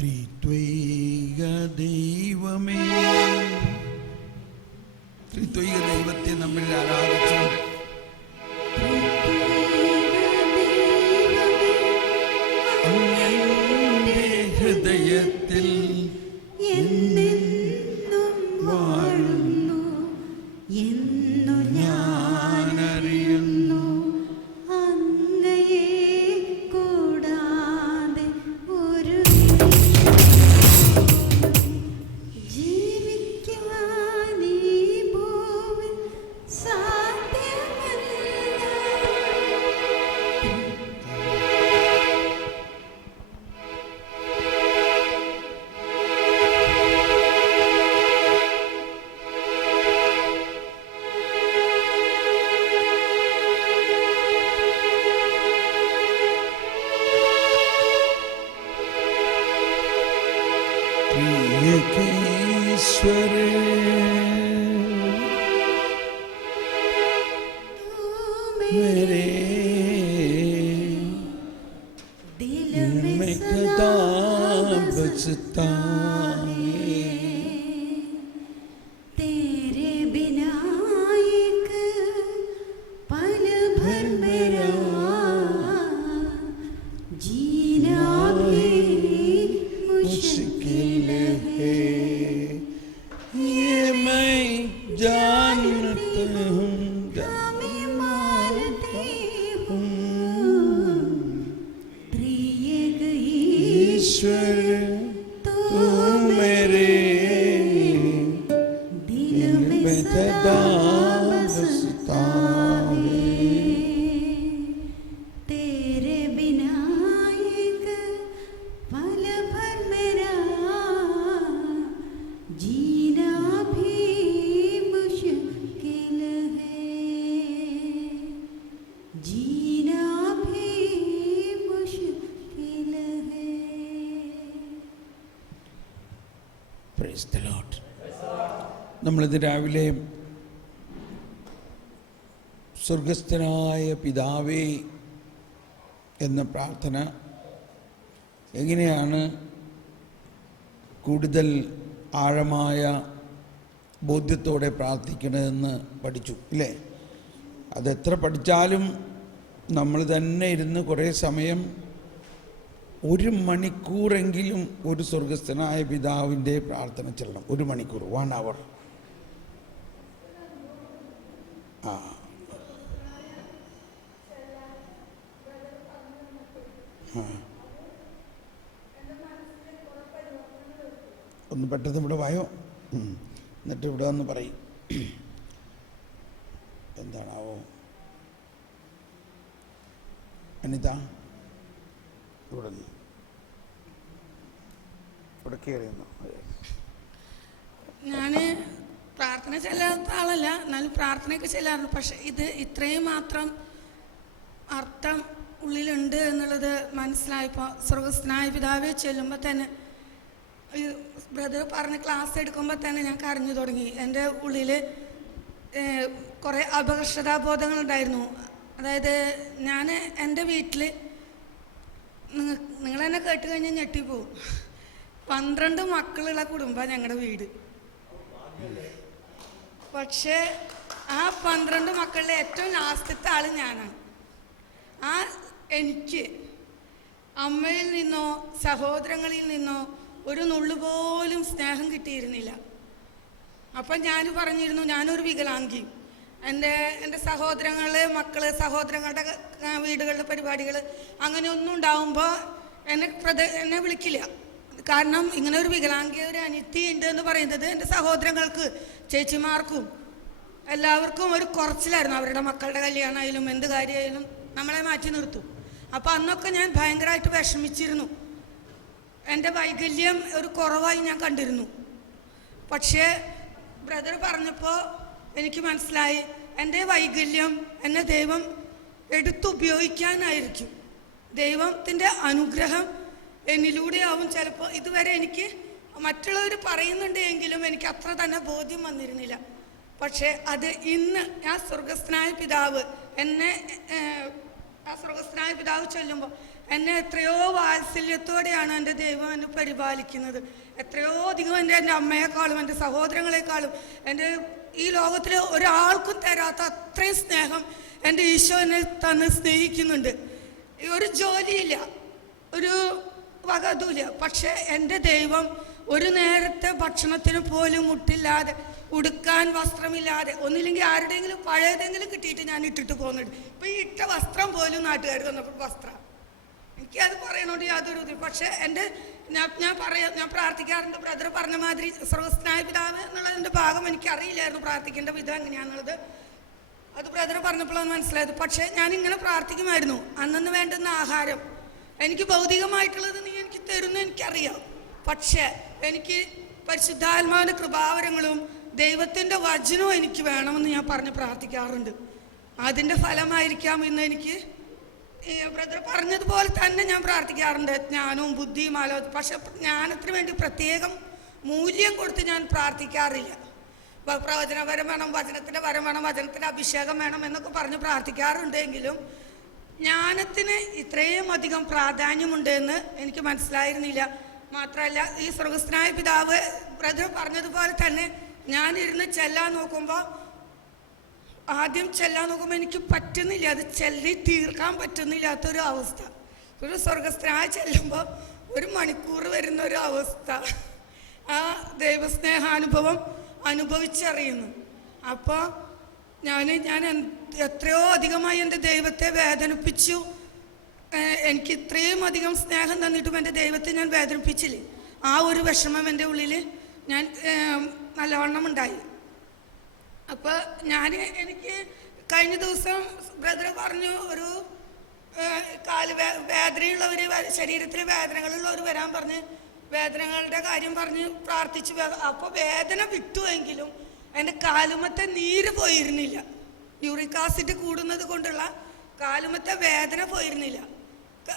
ത്രിത്വൈക ദൈവമേ, ത്രിത്വൈക ദൈവത്തെ നമ്മൾ ആരാധിച്ചു. അങ്ങയുടെ ഹൃദയത്തിൽ എന്നെന്നും വാഴുന്നു എന്നു ഞാനറിയുന്നു. അങ്ങയെ കൂടാതെ ഒരു ജീവിക്കുവാൻ ഈ ഭൂമിയിൽ സാധ്യമല്ല. ईश्वरे मेरे दिल में में सदा सदा बसता है. तेरे बिना एक पल भर मेरा जीना भी मुश्किल है. ये मैं जानता हूँ, मैं मानती हूँ त्रिएक ईश्वर तो तू मेरे दिल में सदा बसता है. तेरे बिना एक पल भर मेरा जीना भी मुश्किल है. जीना भी मुश्किल है. Praise the Lord. നമ്മളിത് രാവിലെ സ്വർഗസ്ഥനായ പിതാവേ എന്ന പ്രാർത്ഥന എങ്ങനെയാണ് കൂടുതൽ ആഴമായ ബോധ്യത്തോടെ പ്രാർത്ഥിക്കണമെന്ന് പഠിച്ചു ഇല്ലേ? അതെത്ര പഠിച്ചാലും നമ്മൾ തന്നെ ഇരുന്ന് കുറേ സമയം 1 മണിക്കൂറെങ്കിലും ഒരു സ്വർഗസ്ഥനായ പിതാവിൻ്റെ പ്രാർത്ഥന ചെല്ലണം. 1 മണിക്കൂർ, 1 hour. ഒന്ന് പെട്ടെന്ന് ഇവിടെ വായോ, എന്നിട്ട് ഇവിടെ വന്ന് പറയും. എന്താണാവോ അനിത? ഇവിടെ കയറിയെന്നോ? ഞാൻ പ്രാർത്ഥന ചെല്ലാത്ത ആളല്ല, എന്നാലും പ്രാർത്ഥനയൊക്കെ ചെല്ലാറുണ്ട്. പക്ഷെ ഇത് ഇത്രയും മാത്രം അർത്ഥം ഉള്ളിലുണ്ട് എന്നുള്ളത് മനസ്സിലായപ്പോൾ സ്വർഗസ്ഥനായ പിതാവെ ചെല്ലുമ്പോൾ തന്നെ, ബ്രദർ പറഞ്ഞ ക്ലാസ് എടുക്കുമ്പോൾ തന്നെ ഞാൻ കരഞ്ഞു തുടങ്ങി. എൻ്റെ ഉള്ളിൽ കുറേ അപകർഷതാബോധങ്ങളുണ്ടായിരുന്നു. അതായത് ഞാൻ എൻ്റെ വീട്ടിൽ, നിങ്ങളെന്നെ കേട്ട് കഴിഞ്ഞാൽ ഞെട്ടിപ്പോവും, 12 മക്കളുള്ള കുടുംബമാണ് ഞങ്ങളുടെ വീട്. പക്ഷേ ആ 12 മക്കളിലെ ഏറ്റവും ലാസ്റ്റത്തെ ആൾ ഞാനാണ്. എനിക്ക് അമ്മയിൽ നിന്നോ സഹോദരങ്ങളിൽ നിന്നോ ഒരു നുള്ളുപോലും സ്നേഹം കിട്ടിയിരുന്നില്ല. അപ്പം ഞാൻ പറഞ്ഞിരുന്നു ഞാനൊരു വികലാംഗി. എൻ്റെ സഹോദരങ്ങൾ, മക്കൾ, സഹോദരങ്ങളുടെ വീടുകളിലെ പരിപാടികൾ അങ്ങനെയൊന്നും ഉണ്ടാവുമ്പോൾ എന്നെ വിളിക്കില്ല. കാരണം ഇങ്ങനെ ഒരു വികലാംഗി, ഒരു അനിയത്തി ഉണ്ട് എന്ന് പറയുന്നത് എൻ്റെ സഹോദരങ്ങൾക്ക്, ചേച്ചിമാർക്കും എല്ലാവർക്കും ഒരു കുറച്ചിലായിരുന്നു. അവരുടെ മക്കളുടെ കല്യാണമായാലും എന്ത് കാര്യമായാലും നമ്മളെ മാറ്റി നിർത്തും. അപ്പോൾ അന്നൊക്കെ ഞാൻ ഭയങ്കരമായിട്ട് വിഷമിച്ചിരുന്നു. എൻ്റെ വൈകല്യം ഒരു കുറവായി ഞാൻ കണ്ടിരുന്നു. പക്ഷേ ബ്രദർ പറഞ്ഞപ്പോൾ എനിക്ക് മനസ്സിലായി, എൻ്റെ വൈകല്യം എന്നെ ദൈവം എടുത്തുപയോഗിക്കാനായിരിക്കും. ദൈവത്തിൻ്റെ അനുഗ്രഹം എന്നിലൂടെയാവും. ചിലപ്പോൾ ഇതുവരെ എനിക്ക് മറ്റുള്ളവർ പറയുന്നുണ്ട് എങ്കിലും എനിക്ക് അത്ര തന്നെ ബോധ്യം വന്നിരുന്നില്ല. പക്ഷേ അത് ഇന്ന് ആ സ്വർഗസ്ഥനായ പിതാവ് ചൊല്ലുമ്പോൾ എന്നെ എത്രയോ വാത്സല്യത്തോടെയാണ് എൻ്റെ ദൈവം എന്നെ പരിപാലിക്കുന്നത്. എത്രയോ അധികം എൻ്റെ അമ്മയെക്കാളും എൻ്റെ സഹോദരങ്ങളെക്കാളും എൻ്റെ ഈ ലോകത്തിൽ ഒരാൾക്കും തരാത്ത അത്രയും സ്നേഹം എൻ്റെ ഈശോ എന്നെ തന്ന് സ്നേഹിക്കുന്നുണ്ട്. ഒരു ജോലിയില്ല, ഒരു വകതുമില്ല, പക്ഷെ എൻ്റെ ദൈവം ഒരു നേരത്തെ ഭക്ഷണത്തിന് പോലും മുട്ടില്ലാതെ, ഉടുക്കാൻ വസ്ത്രമില്ലാതെ, ഒന്നില്ലെങ്കിൽ ആരുടെയെങ്കിലും പഴയതെങ്കിലും കിട്ടിയിട്ട് ഞാൻ ഇട്ടിട്ട് പോകുന്നുണ്ട്. ഇപ്പം ഈ ഇട്ട വസ്ത്രം പോലും നാട്ടുകാർ തന്നപ്പോൾ വസ്ത്രം, എനിക്കത് പറയണോണ്ട് യാതൊരു ഇത്. പക്ഷേ എൻ്റെ ഞാൻ പ്രാർത്ഥിക്കാറുണ്ട്. ബ്രദർ പറഞ്ഞ മാതിരി സ്വർഗ്ഗസ്ഥനായ പിതാവ് എന്നുള്ളതിൻ്റെ ഭാഗം എനിക്കറിയില്ലായിരുന്നു, പ്രാർത്ഥിക്കേണ്ട വിധം എങ്ങനെയാണെന്നുള്ളത്. അത് ബ്രദർ പറഞ്ഞപ്പോഴാണ് മനസ്സിലായത്. പക്ഷേ ഞാനിങ്ങനെ പ്രാർത്ഥിക്കുമായിരുന്നു. അന്നു വേണ്ടുന്ന ആഹാരം എനിക്ക് ഭൗതികമായിട്ടുള്ളത് നീ എനിക്ക് തരുന്ന എനിക്കറിയാം, പക്ഷേ എനിക്ക് പരിശുദ്ധാത്മാവിൻ്റെ കൃപാവരങ്ങളും ദൈവത്തിൻ്റെ വചനവും എനിക്ക് വേണമെന്ന് ഞാൻ പറഞ്ഞ് പ്രാർത്ഥിക്കാറുണ്ട്. അതിൻ്റെ ഫലമായിരിക്കാം ഇന്ന് എനിക്ക് ബ്രദർ പറഞ്ഞതുപോലെ തന്നെ ഞാൻ പ്രാർത്ഥിക്കാറുണ്ട്. ജ്ഞാനവും ബുദ്ധിയും പക്ഷെ ജ്ഞാനത്തിന് വേണ്ടി പ്രത്യേകം മൂല്യം കൊടുത്ത് ഞാൻ പ്രാർത്ഥിക്കാറില്ല. പ്രവചനപരം വേണം, വചനത്തിൻ്റെ വരം വേണം, വചനത്തിൻ്റെ അഭിഷേകം വേണം എന്നൊക്കെ പറഞ്ഞ് പ്രാർത്ഥിക്കാറുണ്ടെങ്കിലും ജ്ഞാനത്തിന് ഇത്രയും അധികം പ്രാധാന്യമുണ്ട് എന്ന് എനിക്ക് മനസ്സിലായിരുന്നില്ല. മാത്രമല്ല, ഈ സ്വർഗ്ഗസ്ഥനായ പിതാവ് ബ്രദർ പറഞ്ഞതുപോലെ തന്നെ ഞാൻ ഇരുന്ന് ചെല്ലാൻ നോക്കുമ്പോൾ എനിക്ക് പറ്റുന്നില്ല, അത് ചെല്ലി തീർക്കാൻ പറ്റുന്നില്ലാത്തൊരു അവസ്ഥ. ഒരു സ്വർഗ്ഗസ്ഥനായ ചെല്ലുമ്പോൾ 1 മണിക്കൂർ വരുന്ന ഒരു അവസ്ഥ, ആ ദൈവസ്നേഹാനുഭവം അനുഭവിച്ചറിയുന്നു. അപ്പോൾ ഞാൻ എത്രയോ അധികമായി എൻ്റെ ദൈവത്തെ വേദനിപ്പിച്ചു. എനിക്ക് ഇത്രയും അധികം സ്നേഹം തന്നിട്ടും എൻ്റെ ദൈവത്തെ ഞാൻ വേദനിപ്പിച്ചില്ലേ, ആ ഒരു വിഷമം എൻ്റെ ഉള്ളിൽ ഞാൻ നല്ലവണ്ണം ഉണ്ടായി. അപ്പോൾ എനിക്ക് കഴിഞ്ഞ ദിവസം ബ്രദർ പറഞ്ഞു, ഒരു വേദനയുള്ളവർ, ശരീരത്തിൽ വേദനകളുള്ളവർ വരാൻ പറഞ്ഞ് വേദനകളുടെ കാര്യം പറഞ്ഞ് പ്രാർത്ഥിച്ചു. അപ്പോൾ വേദന വിട്ടുവെങ്കിലും എൻ്റെ കാലുമത്തെ നീര് പോയിരുന്നില്ല. യൂറിക് ആസിഡ് കൂടുന്നത് കൊണ്ടുള്ള കാലുമത്തെ വേദന പോയിരുന്നില്ല.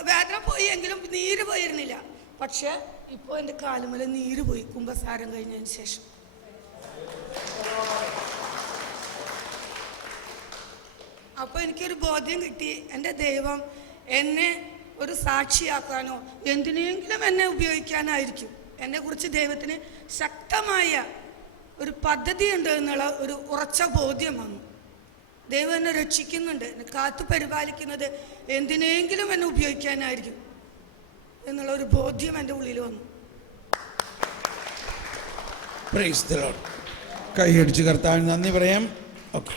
വേദന പോയി എങ്കിലും നീര് പോയിരുന്നില്ല. പക്ഷെ ഇപ്പോൾ എൻ്റെ കാലുമല നീര് പോയി കുമ്പസാരം കഴിഞ്ഞതിന് ശേഷം. അപ്പോൾ എനിക്കൊരു ബോധ്യം കിട്ടി, എൻ്റെ ദൈവം എന്നെ ഒരു സാക്ഷിയാക്കാനോ എന്തിനെങ്കിലും എന്നെ ഉപയോഗിക്കാനായിരിക്കും. എന്നെക്കുറിച്ച് ദൈവത്തിന് ശക്തമായ ഒരു പദ്ധതി ഉണ്ട് എന്നുള്ള ഒരു ഉറച്ച ബോധ്യം വന്നു. ദൈവം എന്നെ രക്ഷിക്കുന്നുണ്ട്, എന്നെ കാത്തു പരിപാലിക്കുന്നത് എന്തിനെങ്കിലും എന്നെ ഉപയോഗിക്കാനായിരിക്കും എന്നുള്ള ഒരു ബോധ്യം എൻ്റെ ഉള്ളിൽ വന്നു. Praise the Lord. കൈയടിച്ച് കർത്താവിന് നന്ദി പറയാം. ഓക്കെ.